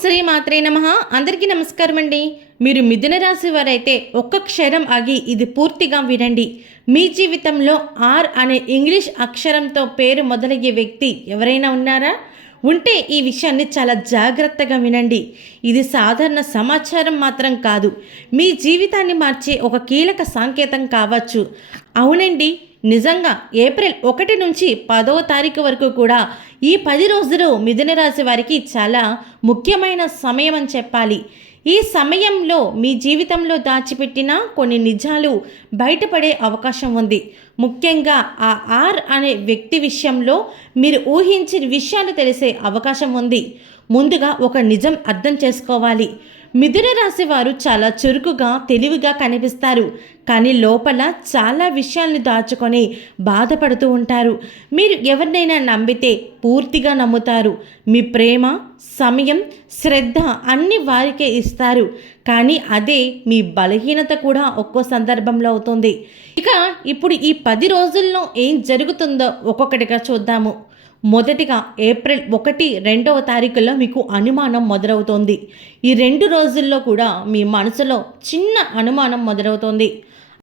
శ్రీ మాత్రే నమః. అందరికీ నమస్కారం అండి. మీరు మిథున రాశి వారైతే ఒక్క క్షణం ఆగి ఇది పూర్తిగా వినండి. మీ జీవితంలో ఆర్ అనే ఇంగ్లీష్ అక్షరంతో పేరు మొదలయ్యే వ్యక్తి ఎవరైనా ఉన్నారా? ఉంటే ఈ విషయాన్ని చాలా జాగ్రత్తగా వినండి. ఇది సాధారణ సమాచారం మాత్రం కాదు, మీ జీవితాన్ని మార్చే ఒక కీలక సంకేతం కావచ్చు. అవునండి, నిజంగా ఏప్రిల్ 1 నుంచి 10వ తారీఖు వరకు కూడా ఈ 10 రోజులు మిథున రాశి వారికి చాలా ముఖ్యమైన సమయం అని చెప్పాలి. ఈ సమయంలో మీ జీవితంలో దాచిపెట్టిన కొన్ని నిజాలు బయటపడే అవకాశం ఉంది. ముఖ్యంగా ఆ ఆర్ అనే వ్యక్తి విషయంలో మీరు ఊహించిన విషయాలు తెలిసే అవకాశం ఉంది. ముందుగా ఒక నిజం అర్థం చేసుకోవాలి. మిథున రాశి వారు చాలా చురుకుగా, తెలివిగా కనిపిస్తారు, కానీ లోపల చాలా విషయాల్ని దాచుకొని బాధపడుతూ ఉంటారు. మీరు ఎవరినైనా నమ్మితే పూర్తిగా నమ్ముతారు. మీ ప్రేమ, సమయం, శ్రద్ధ అన్ని వారికే ఇస్తారు, కానీ అదే మీ బలహీనత కూడా ఒక్కో సందర్భంలో అవుతుంది. ఇక ఇప్పుడు ఈ 10 రోజుల్లో ఏం జరుగుతుందో ఒక్కొక్కటిగా చూద్దాము. మొదటిగా ఏప్రిల్ 1, 2వ తారీఖుల్లో మీకు అనుమానం మొదలవుతోంది. ఈ 2 రోజుల్లో కూడా మీ మనసులో చిన్న అనుమానం మొదలవుతోంది.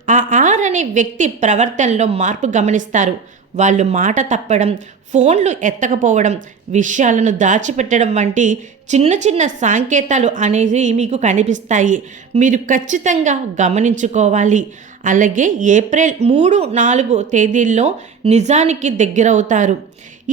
ఆ ఆర్ అనే వ్యక్తి ప్రవర్తనలో మార్పు గమనిస్తారు. వాళ్ళు మాట తప్పడం, ఫోన్లు ఎత్తకపోవడం, విషయాలను దాచిపెట్టడం వంటి చిన్న చిన్న సంకేతాలు అనేవి మీకు కనిపిస్తాయి. మీరు ఖచ్చితంగా గమనించుకోవాలి. అలాగే ఏప్రిల్ 3, 4 తేదీల్లో నిజానికి దగ్గరవుతారు.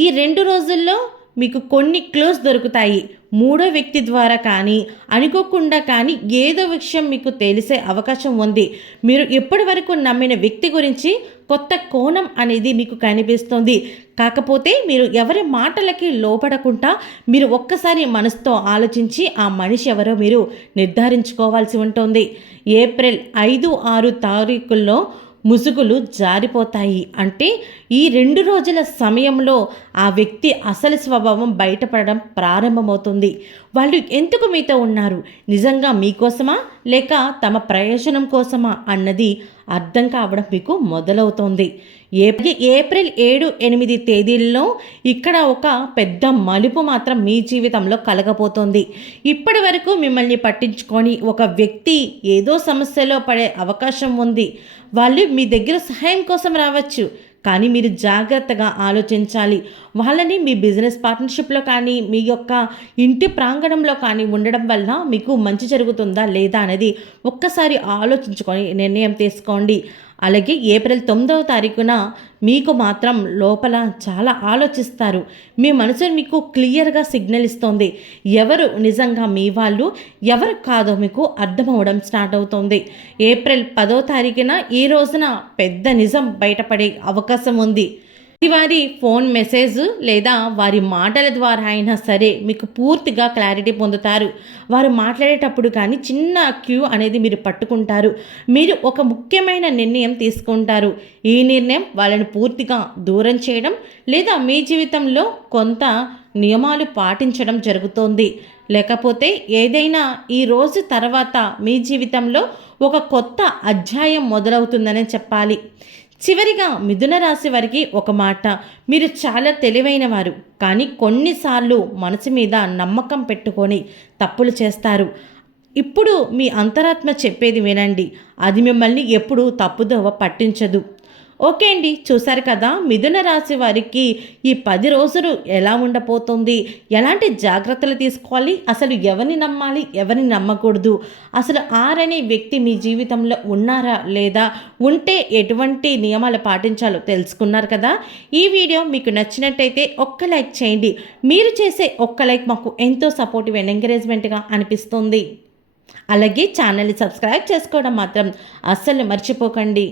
ఈ 2 రోజుల్లో మీకు కొన్ని క్లూస్ దొరుకుతాయి. మూడో వ్యక్తి ద్వారా కానీ, అనుకోకుండా కానీ ఏదో విషయం మీకు తెలిసే అవకాశం ఉంది. మీరు ఇప్పటి వరకు నమ్మిన వ్యక్తి గురించి కొత్త కోణం అనేది మీకు కనిపిస్తుంది. కాకపోతే మీరు ఎవరి మాటలకి లోపడకుండా మీరు ఒక్కసారి మనసుతో ఆలోచించి ఆ మనిషి ఎవరో మీరు నిర్ధారించుకోవాల్సి ఉంటుంది. ఏప్రిల్ 5, 6 తారీఖుల్లో ముసుగులు జారిపోతాయి. అంటే ఈ 2 రోజుల సమయంలో ఆ వ్యక్తి అసలు స్వభావం బయటపడడం ప్రారంభమవుతుంది. వాళ్ళు ఎందుకు మీతో ఉన్నారు, నిజంగా మీకోసమా లేక తమ ప్రయోజనం కోసమా అన్నది అర్థం కావడం మీకు మొదలవుతోంది. ఏప్రిల్ 7, 8 తేదీల్లో ఇక్కడ ఒక పెద్ద మలుపు మాత్రం మీ జీవితంలో కలగబోతోంది. ఇప్పటి వరకు మిమ్మల్ని పట్టించుకొని ఒక వ్యక్తి ఏదో సమస్యలో పడే అవకాశం ఉంది. వాళ్ళు మీ దగ్గర సహాయం కోసం రావచ్చు, కానీ మీరు జాగ్రత్తగా ఆలోచించాలి. వాళ్ళని మీ బిజినెస్ పార్ట్నర్షిప్లో కానీ, మీ యొక్క ఇంటి ప్రాంగణంలో కానీ ఉండడం వల్ల మీకు మంచి జరుగుతుందా లేదా అనేది ఒక్కసారి ఆలోచించుకొని నిర్ణయం తీసుకోండి. అలాగే ఏప్రిల్ 9వ తారీఖున మీకు మాత్రం లోపల చాలా ఆలోచిస్తారు. మీ మనసు మీకు క్లియర్గా సిగ్నల్ ఇస్తుంది. ఎవరు నిజంగా మీ వాళ్ళు, ఎవరు కాదో మీకు అర్థమవడం స్టార్ట్ అవుతుంది. ఏప్రిల్ 10వ తారీఖున ఈ రోజున పెద్ద నిజం బయటపడే అవకాశం ఉంది. వారి ఫోన్ మెసేజ్ లేదా వారి మాటల ద్వారా అయినా సరే మీకు పూర్తిగా క్లారిటీ పొందుతారు. వారు మాట్లాడేటప్పుడు కానీ చిన్న క్యూ అనేది మీరు పట్టుకుంటారు. మీరు ఒక ముఖ్యమైన నిర్ణయం తీసుకుంటారు. ఈ నిర్ణయం వాళ్ళని పూర్తిగా దూరం చేయడం లేదా మీ జీవితంలో కొంత నియమాలు పాటించడం జరుగుతోంది. లేకపోతే ఏదైనా ఈ రోజు తర్వాత మీ జీవితంలో ఒక కొత్త అధ్యాయం మొదలవుతుందనే చెప్పాలి. చివరిగా మిథున రాశి వారికి ఒక మాట, మీరు చాలా తెలివైన వారు, కానీ కొన్నిసార్లు మనసు మీద నమ్మకం పెట్టుకొని తప్పులు చేస్తారు. ఇప్పుడు మీ అంతరాత్మ చెప్పేది వినండి, అది మిమ్మల్ని ఎప్పుడూ తప్పుదోవ పట్టించదు. ఓకే అండి, చూసారు కదా మిథున రాశి వారికి ఈ 10 రోజులు ఎలా ఉండబోతుంది, ఎలాంటి జాగ్రత్తలు తీసుకోవాలి, అసలు ఎవరిని నమ్మాలి, ఎవరిని నమ్మకూడదు, అసలు ఆర్ అనే వ్యక్తి మీ జీవితంలో ఉన్నారా లేదా, ఉంటే ఎటువంటి నియమాలు పాటించాలో తెలుసుకున్నారు కదా. ఈ వీడియో మీకు నచ్చినట్టయితే ఒక్క లైక్ చేయండి. మీరు చేసే ఒక్క లైక్ మాకు ఎంతో సపోర్టివ్ అండ్ ఎంకరేజ్మెంట్గా అనిపిస్తుంది. అలాగే ఛానల్ని సబ్స్క్రైబ్ చేసుకోవడం మాత్రం అస్సలు మర్చిపోకండి.